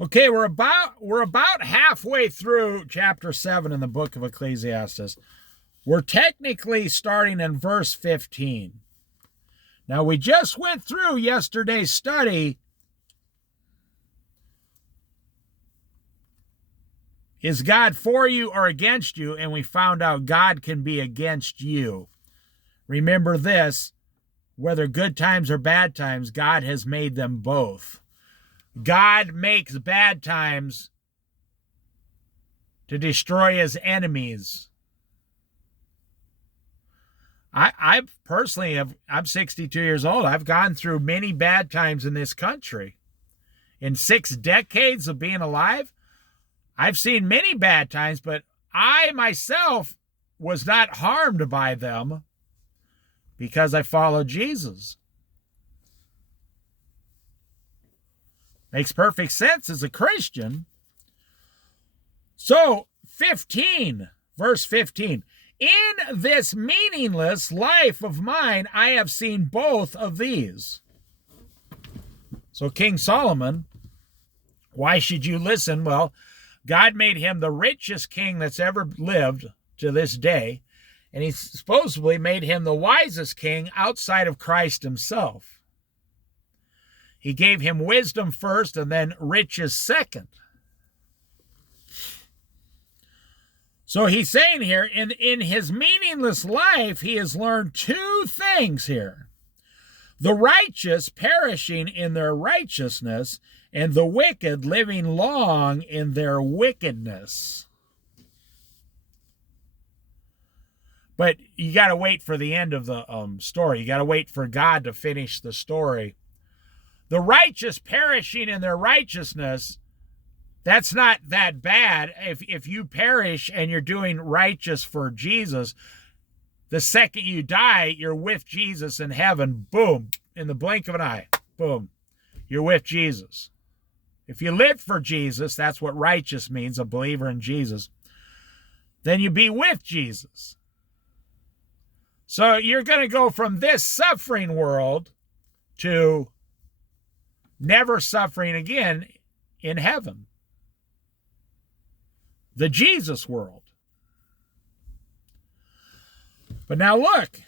Okay, we're about halfway through chapter 7 in the book of Ecclesiastes. We're technically starting in verse 15. Now, we just went through yesterday's study. Is God for you or against you? And we found out God can be against you. Remember this, whether good times or bad times, God has made them both. God makes bad times to destroy his enemies. I personally I'm 62 years old. I've gone through many bad times in this country. In 6 decades of being alive, I've seen many bad times, but I myself was not harmed by them because I followed Jesus. Makes perfect sense as a Christian. So, 15, verse 15. In this meaningless life of mine, I have seen both of these. So, King Solomon, why should you listen? Well, God made him the richest king that's ever lived to this day, and he supposedly made him the wisest king outside of Christ himself. He gave him wisdom first and then riches second. So he's saying here, in his meaningless life, he has learned 2 things here. The righteous perishing in their righteousness, and the wicked living long in their wickedness. But you got to wait for the end of the story. You got to wait for God to finish the story. The righteous perishing in their righteousness, that's not that bad. If you perish and you're doing righteous for Jesus, the second you die, you're with Jesus in heaven. Boom. In the blink of an eye. Boom. You're with Jesus. If you live for Jesus, that's what righteous means, a believer in Jesus, then you be with Jesus. So you're going to go from this suffering world to never suffering again in heaven. The Jesus world. But now look.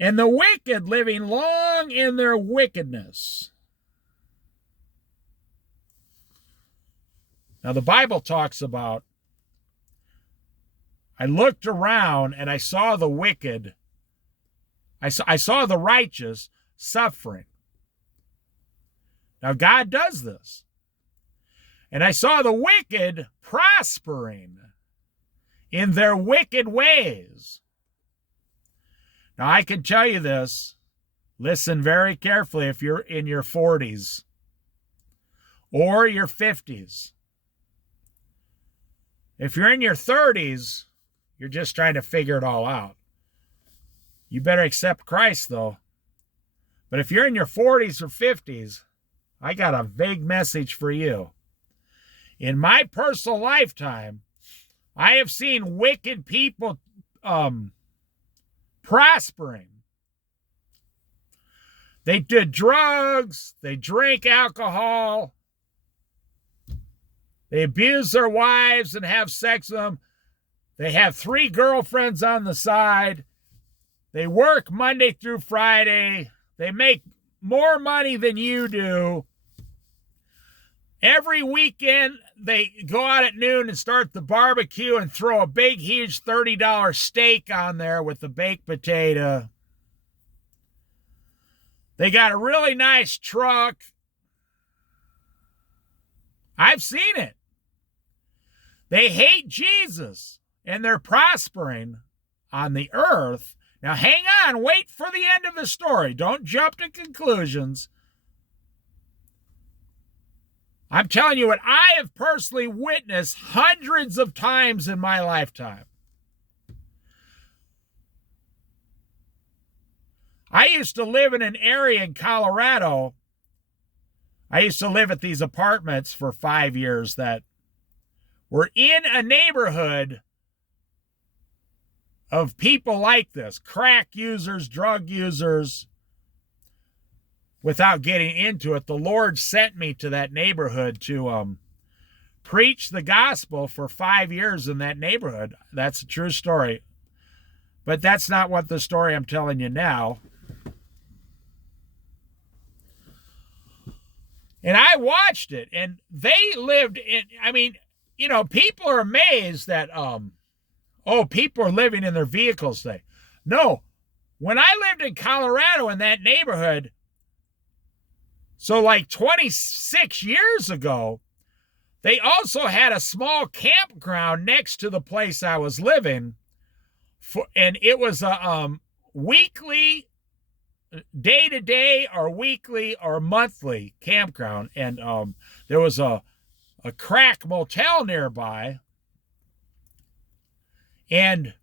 And the wicked living long in their wickedness. Now the Bible talks about, I looked around and I saw the wicked, I saw the righteous suffering. Now God does this. And I saw the wicked prospering in their wicked ways. Now I can tell you this, listen very carefully if you're in your 40s or your 50s. If you're in your 30s, you're just trying to figure it all out. You better accept Christ though. But if you're in your 40s or 50s, I got a big message for you. In my personal lifetime, I have seen wicked people prospering. They did drugs, they drink alcohol, they abuse their wives and have sex with them. They have 3 girlfriends on the side. They work Monday through Friday. They make more money than you do. Every weekend, they go out at noon and start the barbecue and throw a big, huge $30 steak on there with the baked potato. They got a really nice truck. I've seen it. They hate Jesus, and they're prospering on the earth. Now, hang on. Wait for the end of the story. Don't jump to conclusions. I'm telling you what I have personally witnessed hundreds of times in my lifetime. I used to live in an area in Colorado. I used to live at these apartments for 5 years that were in a neighborhood of people like this, crack users, drug users. without getting into it, the Lord sent me to that neighborhood to preach the gospel for 5 years in that neighborhood. That's a true story. But that's not what the story I'm telling you now. And I watched it, and they lived in, I mean, you know, people are amazed that, people are living in their vehicles today. No, when I lived in Colorado in that neighborhood, so like 26 years ago, they also had a small campground next to the place I was living, and it was a weekly, day-to-day or weekly or monthly campground, and there was a crack motel nearby. And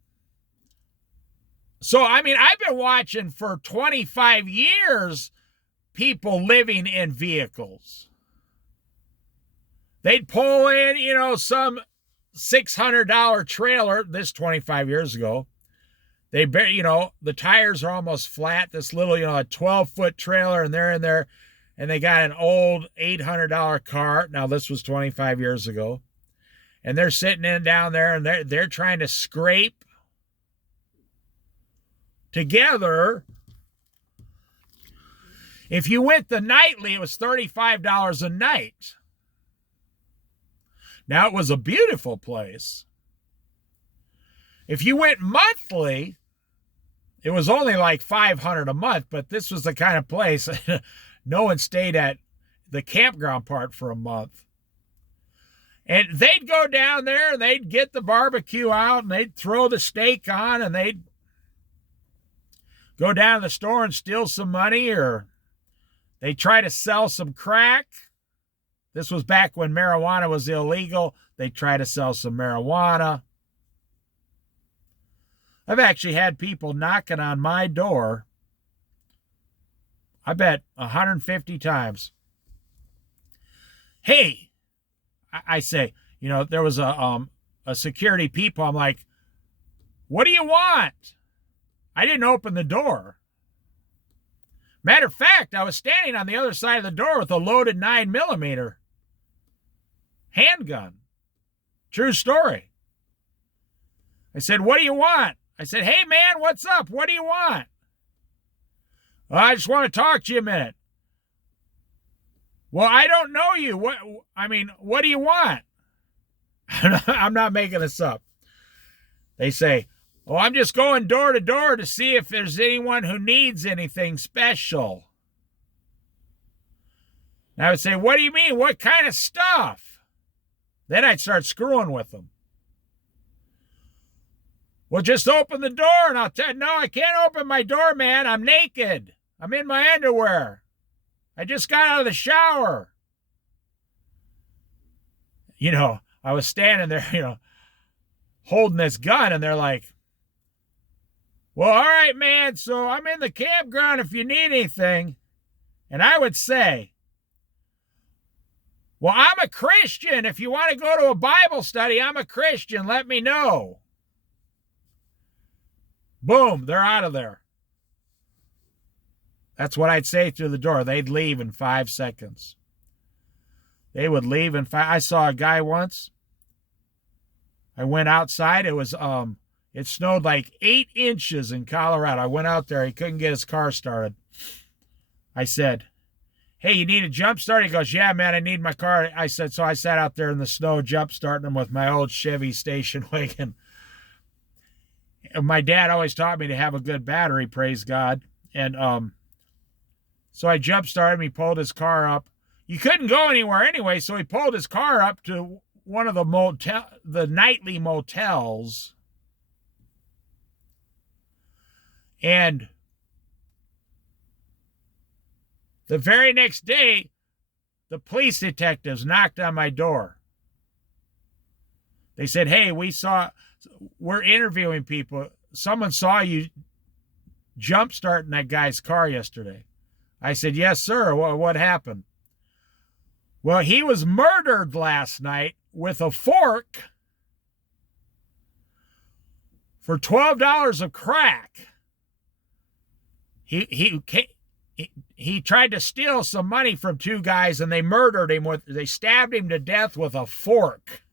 so, I mean, I've been watching for 25 years people living in vehicles. They'd pull in, you know, some $600 trailer, this 25 years ago. They, you know, the tires are almost flat. This little, you know, a 12-foot trailer, and they're in there, and they got an old $800 car. Now, this was 25 years ago. And they're sitting in down there, and they're trying to scrape together. If you went the nightly, it was $35 a night. Now, it was a beautiful place. If you went monthly, it was only like $500 a month, but this was the kind of place no one stayed at the campground part for a month. And they'd go down there, and they'd get the barbecue out, and they'd throw the steak on, and they'd go down to the store and steal some money, or they'd try to sell some crack. This was back when marijuana was illegal. They'd try to sell some marijuana. I've actually had people knocking on my door, I bet 150 times. Hey, I say, you know, there was a security people. I'm like, what do you want? I didn't open the door. Matter of fact, I was standing on the other side of the door with a loaded 9mm handgun. True story. I said, what do you want? I said, hey, man, what's up? What do you want? Well, I just want to talk to you a minute. Well, I don't know you. What do you want? I'm not making this up. They say, oh, I'm just going door to door to see if there's anyone who needs anything special. And I would say, what do you mean? What kind of stuff? Then I'd start screwing with them. Well, just open the door, and I'll tell you, no, I can't open my door, man. I'm naked. I'm in my underwear. I just got out of the shower. You know, I was standing there, you know, holding this gun, and they're like, well, all right, man, so I'm in the campground if you need anything. And I would say, well, I'm a Christian. If you want to go to a Bible study, I'm a Christian. Let me know. Boom, they're out of there. That's what I'd say through the door. They'd leave in 5 seconds. They would leave in 5. I saw a guy once. I went outside. It was it snowed like 8 inches in Colorado. I went out there. He couldn't get his car started. I said, hey, you need a jump start? He goes, yeah, man, I need my car. I said, so I sat out there in the snow jump starting him with my old Chevy station wagon. My dad always taught me to have a good battery, praise God. And so I jump started him. He pulled his car up. You couldn't go anywhere anyway, so he pulled his car up to one of the nightly motels. And the very next day, the police detectives knocked on my door. They said, hey, we're interviewing people. Someone saw you jump starting that guy's car yesterday. I said, yes, sir. What happened? Well, he was murdered last night with a fork for $12 of crack. He he tried to steal some money from two guys, and they murdered him. They stabbed him to death with a fork.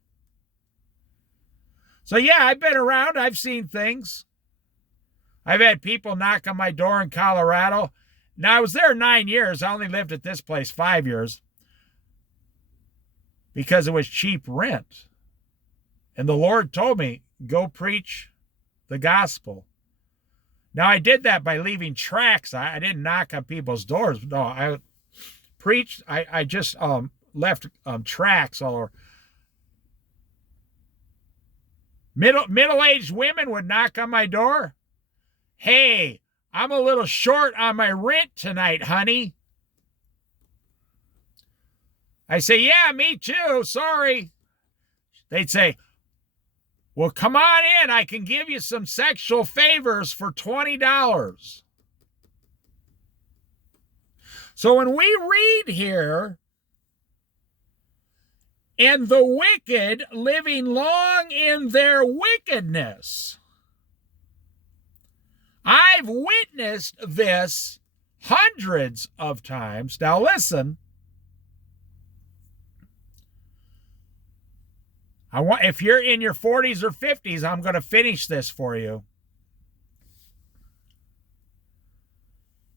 So yeah, I've been around. I've seen things. I've had people knock on my door in Colorado. Now, I was there 9 years. I only lived at this place 5 years because it was cheap rent. And the Lord told me, go preach the gospel. Now, I did that by leaving tracts. I didn't knock on people's doors. No, I preached. I just left tracts all over. Middle-aged women would knock on my door. Hey, I'm a little short on my rent tonight, honey. I say, yeah, me too. Sorry. They'd say, well, come on in. I can give you some sexual favors for $20. So when we read here, and the wicked living long in their wickedness, I've witnessed this hundreds of times. Now listen, if you're in your 40s or 50s, I'm going to finish this for you.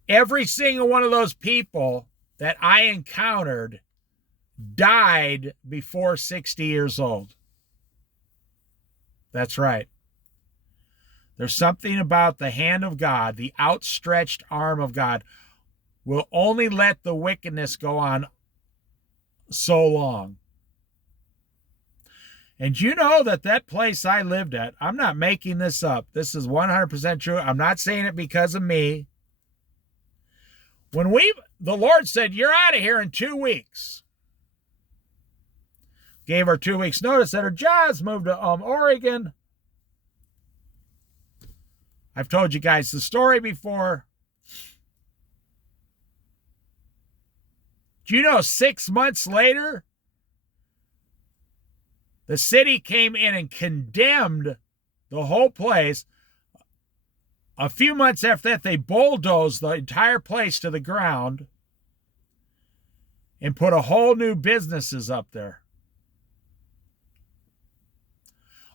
Every single one of those people that I encountered died before 60 years old. That's right. There's something about the hand of God, the outstretched arm of God, will only let the wickedness go on so long. And you know that place I lived at, I'm not making this up. This is 100% true. I'm not saying it because of me. When the Lord said, you're out of here in 2 weeks. Gave her 2 weeks notice that her jobs moved to Oregon. I've told you guys the story before. Do you know 6 months later, the city came in and condemned the whole place. A few months after that, they bulldozed the entire place to the ground and put a whole new businesses up there.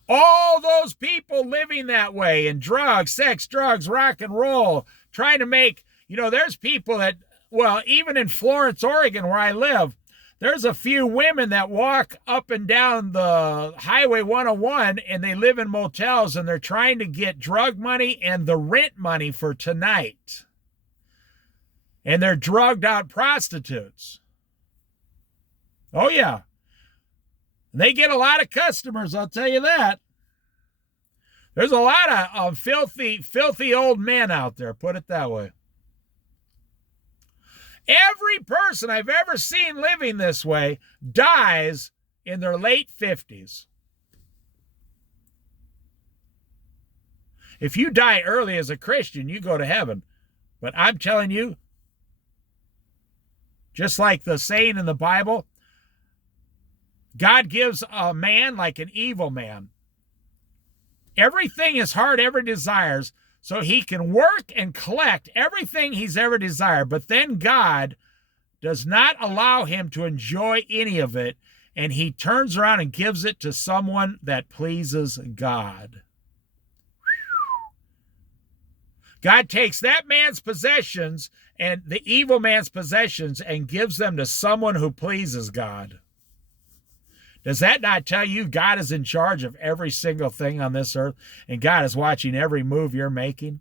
All those people living that way in sex, drugs, rock and roll, trying to make, there's people that, well, even in Florence, Oregon, where I live, there's a few women that walk up and down the Highway 101 and they live in motels and they're trying to get drug money and the rent money for tonight. And they're drugged out prostitutes. Oh, yeah. They get a lot of customers, I'll tell you that. There's a lot of filthy old men out there, put it that way. Every person I've ever seen living this way dies in their late 50s. If you die early as a Christian, you go to heaven. But I'm telling you, just like the saying in the Bible, God gives a man like an evil man everything his heart ever desires, so he can work and collect everything he's ever desired. But then God does not allow him to enjoy any of it, and he turns around and gives it to someone that pleases God. God takes that man's possessions and the evil man's possessions and gives them to someone who pleases God. Does that not tell you God is in charge of every single thing on this earth, and God is watching every move you're making?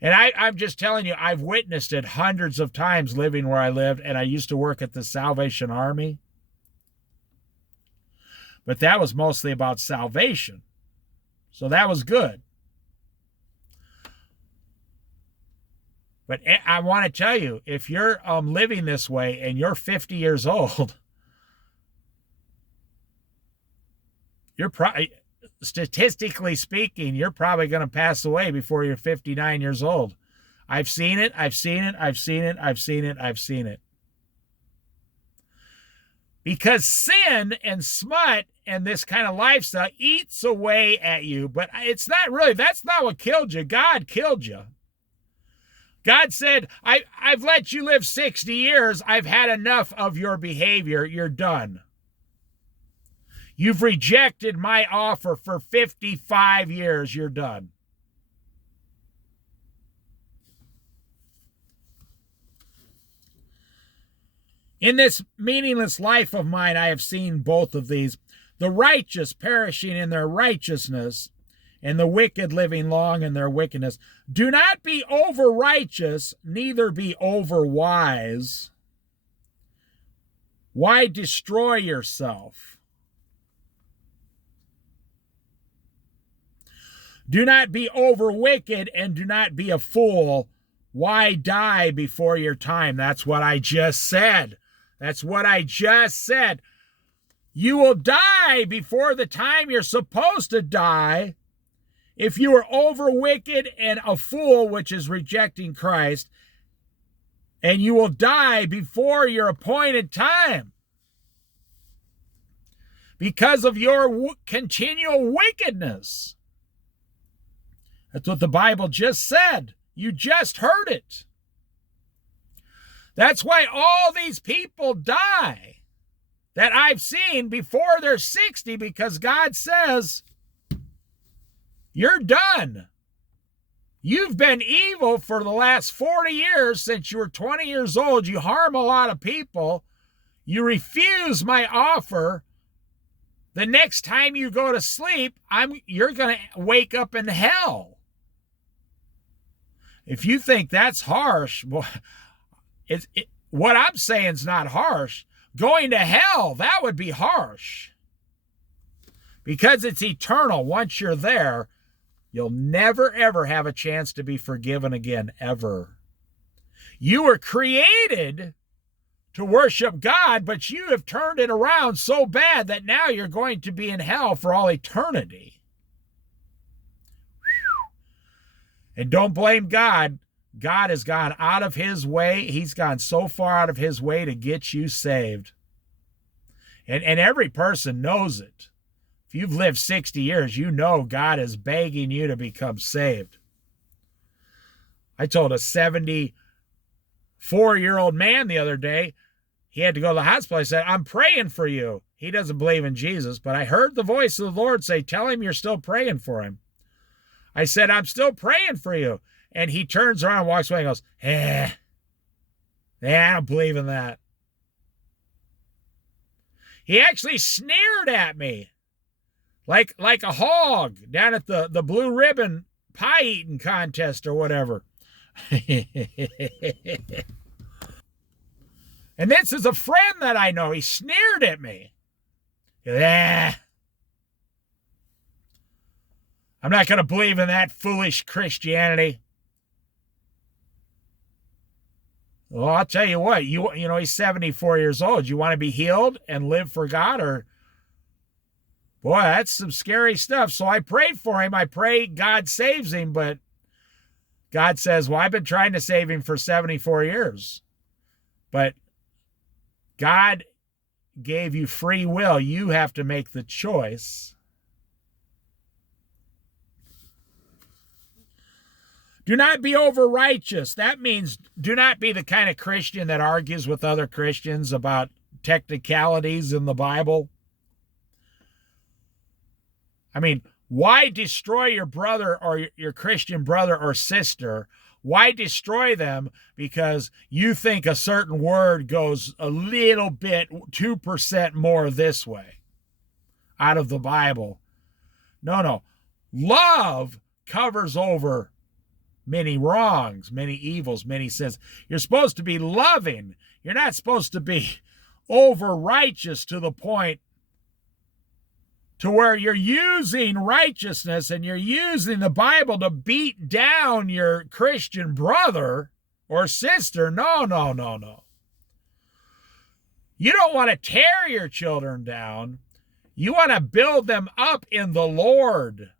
And I'm just telling you, I've witnessed it hundreds of times living where I lived, and I used to work at the Salvation Army. But that was mostly about salvation. So that was good. But I want to tell you, if you're living this way and you're 50 years old, you're probably, statistically speaking, you're probably going to pass away before you're 59 years old. I've seen it, I've seen it, I've seen it, I've seen it, I've seen it. Because sin and smut and this kind of lifestyle eats away at you, but it's not really, that's not what killed you. God killed you. God said, I've let you live 60 years. I've had enough of your behavior. You're done. You've rejected my offer for 55 years. You're done. In this meaningless life of mine, I have seen both of these. The righteous perishing in their righteousness, and the wicked living long in their wickedness. Do not be over righteous, neither be over wise. Why destroy yourself? Do not be over wicked, and do not be a fool. Why die before your time? That's what I just said. That's what I just said. You will die before the time you're supposed to die if you are over wicked and a fool, which is rejecting Christ, and you will die before your appointed time because of your continual wickedness. That's what the Bible just said. You just heard it. That's why all these people die that I've seen before they're 60, because God says, you're done. You've been evil for the last 40 years since you were 20 years old. You harm a lot of people. You refuse my offer. The next time you go to sleep, you're going to wake up in hell. If you think that's harsh, well, what I'm saying is not harsh. Going to hell, that would be harsh. Because it's eternal. Once you're there, you'll never, ever have a chance to be forgiven again, ever. You were created to worship God, but you have turned it around so bad that now you're going to be in hell for all eternity. And don't blame God. God has gone out of his way. He's gone so far out of his way to get you saved. And every person knows it. If you've lived 60 years, you know God is begging you to become saved. I told a 74-year-old man the other day, he had to go to the hospital. I said, I'm praying for you. He doesn't believe in Jesus, but I heard the voice of the Lord say, tell him you're still praying for him. I said, I'm still praying for you. And he turns around and walks away and goes, I don't believe in that. He actually sneered at me like a hog down at the Blue Ribbon pie eating contest or whatever. And this is a friend that I know. He sneered at me. I'm not going to believe in that foolish Christianity. Well, I'll tell you what, you know, he's 74 years old. You want to be healed and live for God? Or, boy, that's some scary stuff. So I prayed for him. I pray God saves him, but God says, well, I've been trying to save him for 74 years. But God gave you free will. You have to make the choice. Do not be over righteous. That means do not be the kind of Christian that argues with other Christians about technicalities in the Bible. I mean, why destroy your brother or your Christian brother or sister? Why destroy them because you think a certain word goes a little bit, 2% more this way out of the Bible? No. Love covers over many wrongs, many evils, many sins. You're supposed to be loving. You're not supposed to be over righteous to the point to where you're using righteousness and you're using the Bible to beat down your Christian brother or sister. No. You don't want to tear your children down. You want to build them up in the Lord.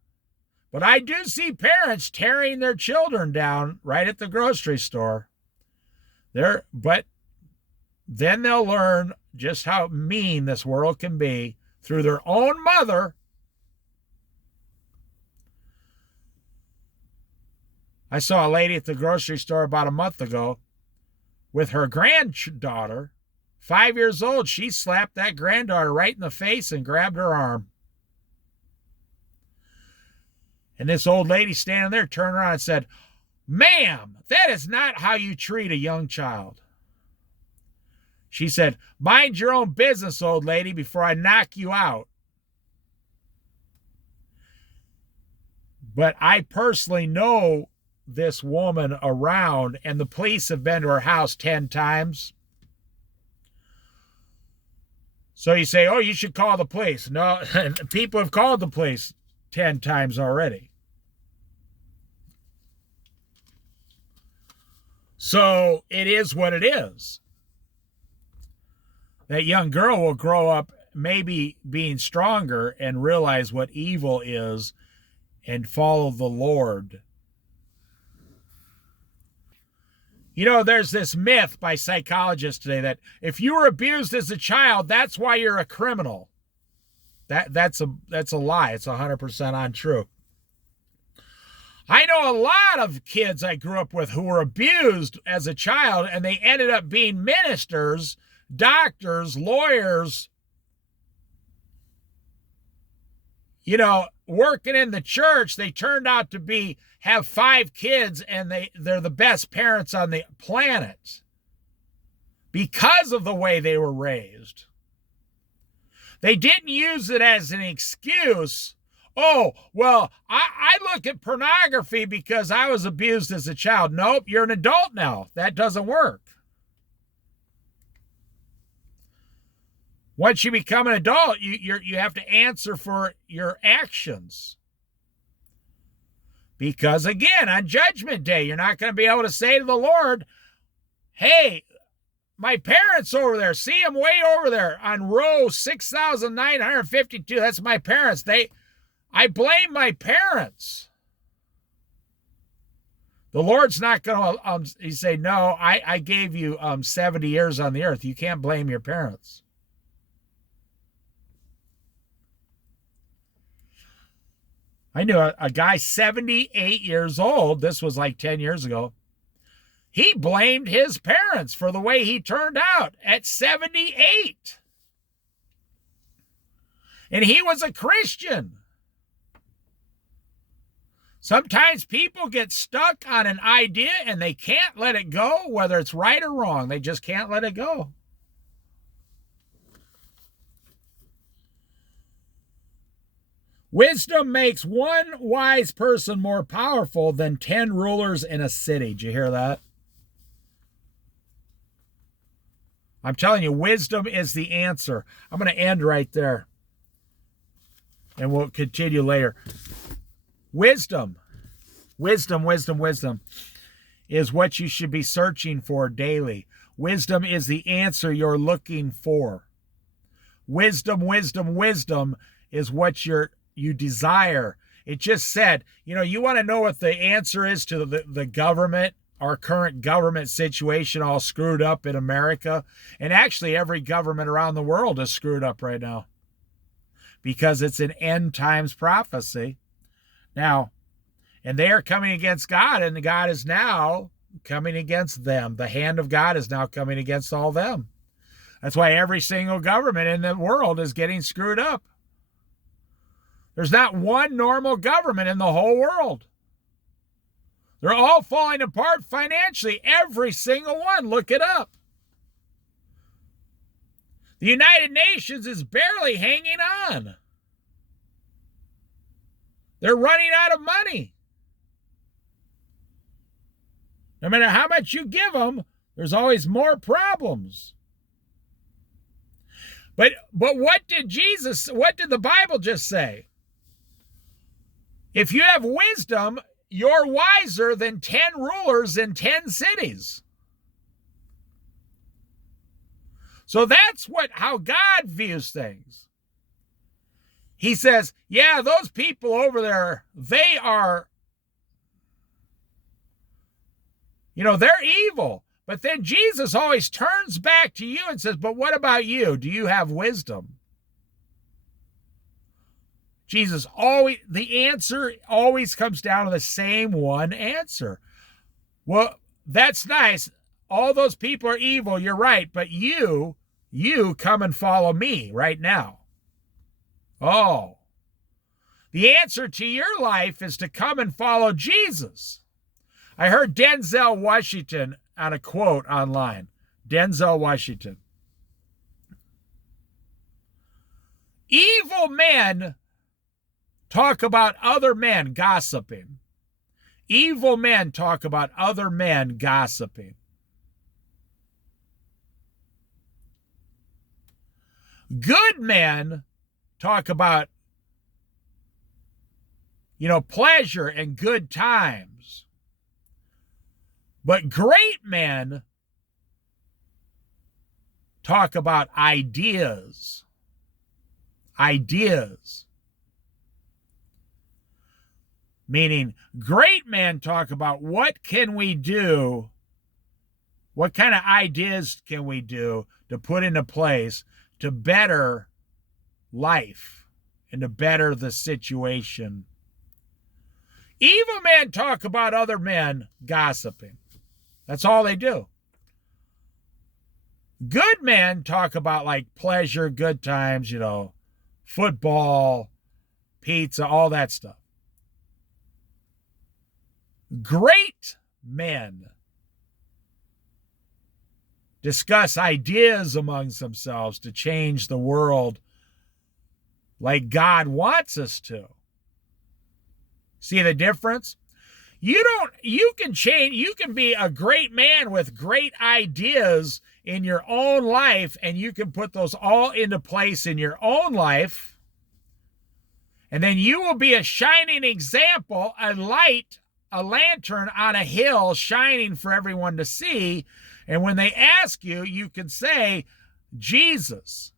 But I do see parents tearing their children down right at the grocery store. But then they'll learn just how mean this world can be through their own mother. I saw a lady at the grocery store about a month ago with her granddaughter, 5 years old. She slapped that granddaughter right in the face and grabbed her arm. And this old lady standing there turned around and said, "Ma'am, that is not how you treat a young child." She said, "Mind your own business, old lady, before I knock you out." But I personally know this woman around, and the police have been to her house 10 times. So you say, "Oh, you should call the police." No, people have called the police 10 times already. So it is what it is. That young girl will grow up maybe being stronger and realize what evil is and follow the Lord. You know, there's this myth by psychologists today that if you were abused as a child, that's why you're a criminal. That's a lie. It's 100% untrue. I know a lot of kids I grew up with who were abused as a child, and they ended up being ministers, doctors, lawyers, you know, working in the church. They turned out to have 5 kids, and they're the best parents on the planet because of the way they were raised. They didn't use it as an excuse. "Oh, well, I look at pornography because I was abused as a child." Nope, you're an adult now. That doesn't work. Once you become an adult, you have to answer for your actions. Because again, on Judgment Day, you're not going to be able to say to the Lord, "Hey, my parents over there, see them way over there on row 6,952. That's my parents. I blame my parents." The Lord's not going to he say, "No, I gave you 70 years on the earth. You can't blame your parents." I knew a guy 78 years old. This was like 10 years ago. He blamed his parents for the way he turned out at 78. And he was a Christian. Sometimes people get stuck on an idea and they can't let it go, whether it's right or wrong. They just can't let it go. Wisdom makes one wise person more powerful than 10 rulers in a city. Did you hear that? I'm telling you, wisdom is the answer. I'm going to end right there, and we'll continue later. Wisdom is what you should be searching for daily. Wisdom is the answer you're looking for. Wisdom is what you desire. It just said, you want to know what the answer is to the government, our current government situation all screwed up in America. And actually every government around the world is screwed up right now because it's an end times prophecy. Now, and they are coming against God, and God is now coming against them. The hand of God is now coming against all them. That's why every single government in the world is getting screwed up. There's not one normal government in the whole world. They're all falling apart financially, every single one. Look it up. The United Nations is barely hanging on. They're running out of money. No matter how much you give them, there's always more problems. But what did the Bible just say? If you have wisdom, you're wiser than 10 rulers in 10 cities. So that's how God views things. He says, yeah, those people over there, they are, they're evil. But then Jesus always turns back to you and says, but what about you? Do you have wisdom? The answer always comes down to the same one answer. Well, that's nice. All those people are evil, you're right, but you come and follow me right now. Oh. The answer to your life is to come and follow Jesus. I heard Denzel Washington on a quote online. Denzel Washington. Evil men talk about other men gossiping. Evil men talk about other men gossiping. Good men talk about, pleasure and good times. But great men talk about ideas. Ideas. Meaning, great men talk about what can we do, what kind of ideas can we do to put into place to better life and to better the situation. Evil men talk about other men gossiping. That's all they do. Good men talk about like pleasure, good times, football, pizza, all that stuff. Great men discuss ideas amongst themselves to change the world like God wants us to. See the difference? You can be a great man with great ideas in your own life, and you can put those all into place in your own life. And then you will be a shining example, a light, a lantern on a hill shining for everyone to see. And when they ask you, you can say, Jesus.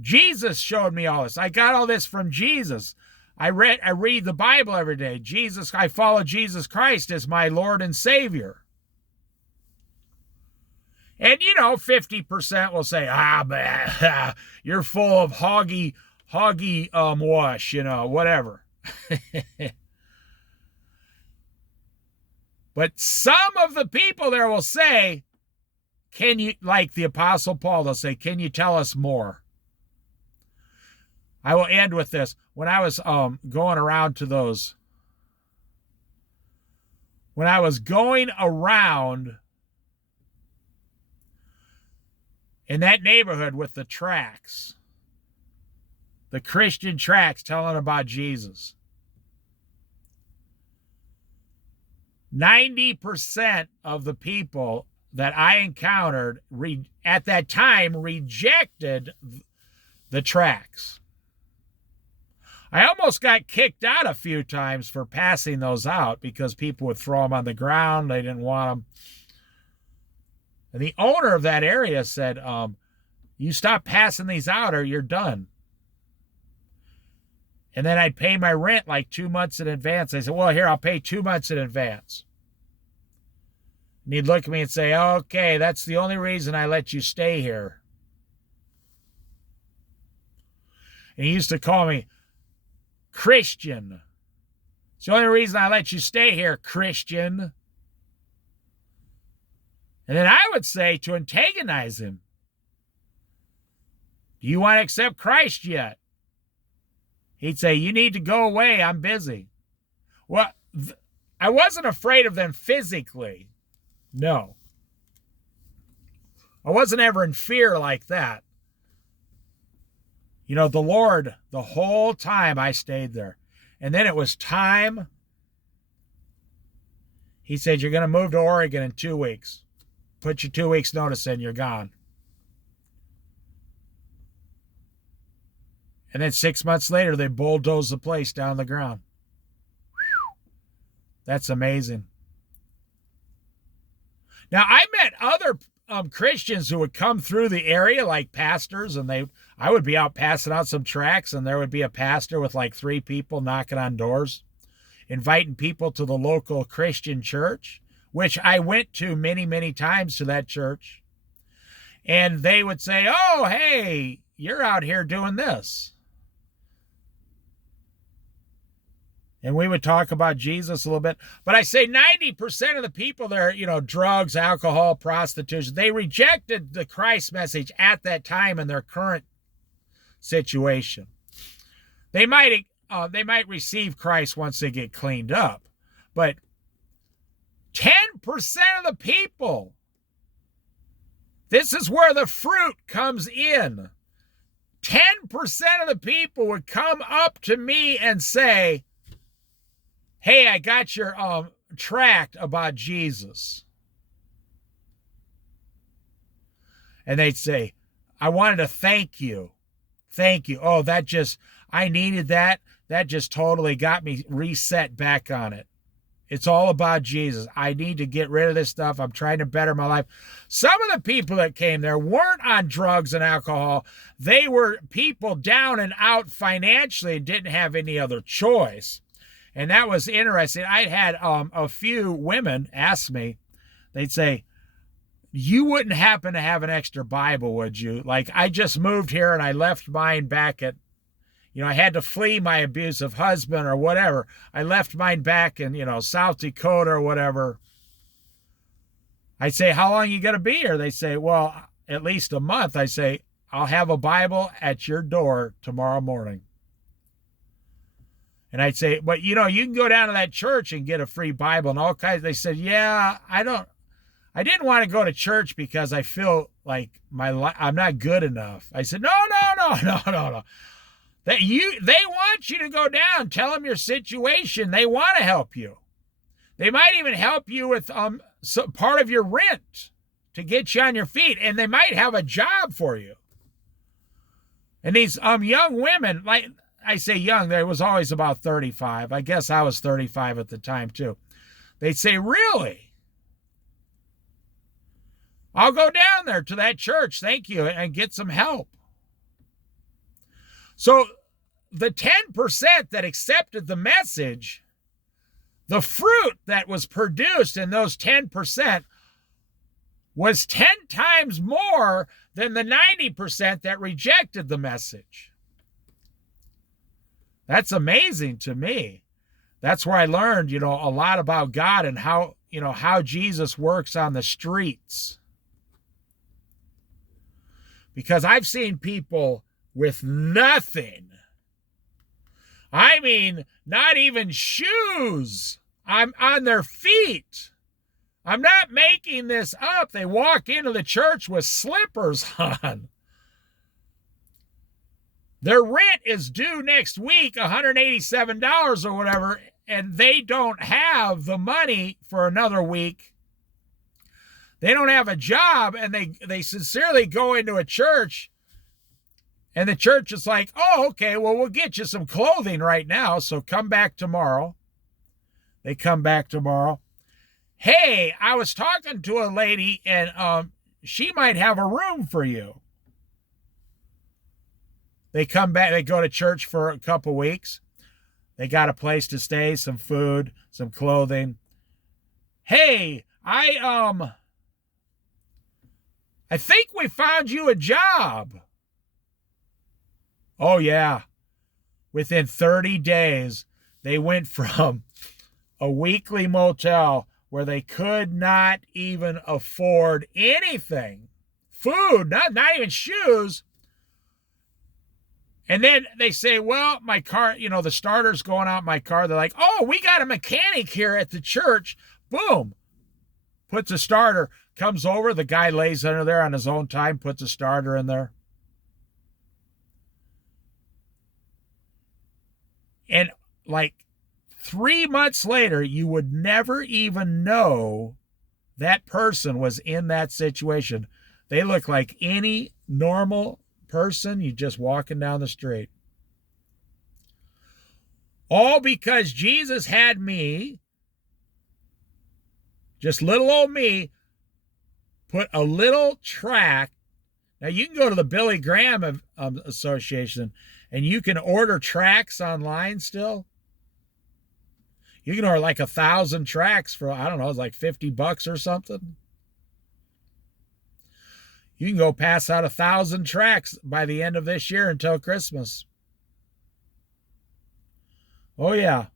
Jesus showed me all this. I got all this from Jesus. I read the Bible every day. I follow Jesus Christ as my Lord and Savior. And 50% will say, man, you're full of hoggy wash, whatever. But some of the people there will say, like the Apostle Paul, they'll say, can you tell us more? I will end with this. When I was going around in that neighborhood with the tracts, the Christian tracts telling about Jesus, 90% of the people that I encountered at that time rejected the tracts. I almost got kicked out a few times for passing those out because people would throw them on the ground. They didn't want them. And the owner of that area said, you stop passing these out or you're done. And then I'd pay my rent like 2 months in advance. I said, well, here, I'll pay 2 months in advance. And he'd look at me and say, okay, that's the only reason I let you stay here. And he used to call me Christian. It's the only reason I let you stay here, Christian. And then I would say, to antagonize him, do you want to accept Christ yet? He'd say, you need to go away. I'm busy. Well, I wasn't afraid of them physically. No. I wasn't ever in fear like that. The Lord, the whole time I stayed there. And then it was time. He said, you're going to move to Oregon in 2 weeks. Put your 2 weeks notice in, you're gone. And then 6 months later, they bulldozed the place down the ground. Whew. That's amazing. Now, I met other Christians who would come through the area like pastors, and I would be out passing out some tracts, and there would be a pastor with like 3 people knocking on doors, inviting people to the local Christian church, which I went to many, many times to that church. And they would say, oh, hey, you're out here doing this. And we would talk about Jesus a little bit. But I say 90% of the people there, drugs, alcohol, prostitution, they rejected the Christ message at that time in their current situation. They might receive Christ once they get cleaned up. But 10% of the people, this is where the fruit comes in. 10% of the people would come up to me and say, hey, I got your tract about Jesus. And they'd say, I wanted to thank you. Thank you. Oh, I needed that. That just totally got me reset back on it. It's all about Jesus. I need to get rid of this stuff. I'm trying to better my life. Some of the people that came there weren't on drugs and alcohol. They were people down and out financially and didn't have any other choice. And that was interesting. I had a few women ask me, they'd say, you wouldn't happen to have an extra Bible, would you? Like, I just moved here and I left mine back at, I had to flee my abusive husband or whatever. I left mine back in, South Dakota or whatever. I'd say, how long are you going to be here? They say, well, at least a month. I say, I'll have a Bible at your door tomorrow morning. And I'd say, but you can go down to that church and get a free Bible and all kinds. They said, yeah, I didn't want to go to church because I feel like I'm not good enough. I said, no. They want you to go down, tell them your situation. They want to help you. They might even help you with part of your rent to get you on your feet, and they might have a job for you. And these young women, like I say young, they was always about 35. I guess I was 35 at the time too. They'd say, really? I'll go down there to that church, thank you, and get some help. So the 10% that accepted the message, the fruit that was produced in those 10% was 10 times more than the 90% that rejected the message. That's amazing to me. That's where I learned, a lot about God and how Jesus works on the streets. Because I've seen people with nothing. I mean, not even shoes. I'm on their feet. I'm not making this up. They walk into the church with slippers on. Their rent is due next week, $187 or whatever, and they don't have the money for another week. They don't have a job, and they sincerely go into a church, and the church is like, oh, okay, well, we'll get you some clothing right now, so come back tomorrow. They come back tomorrow. Hey, I was talking to a lady, and she might have a room for you. They come back, they go to church for a couple weeks. They got a place to stay, some food, some clothing. Hey, I think we found you a job. Oh, yeah. Within 30 days, they went from a weekly motel where they could not even afford anything. Food, not even shoes. And then they say, well, my car, the starter's going out my car. They're like, oh, we got a mechanic here at the church. Boom. Puts a starter, comes over. The guy lays under there on his own time, puts a starter in there. And like 3 months later, you would never even know that person was in that situation. They look like any normal person you just walking down the street. All because Jesus had me, just little old me, put a little tract. Now you can go to the Billy Graham Association and you can order tracts online still. You can order like 1,000 tracts for, I don't know, it's like $50 or something. You can go pass out 1,000 tracts by the end of this year until Christmas. Oh, yeah.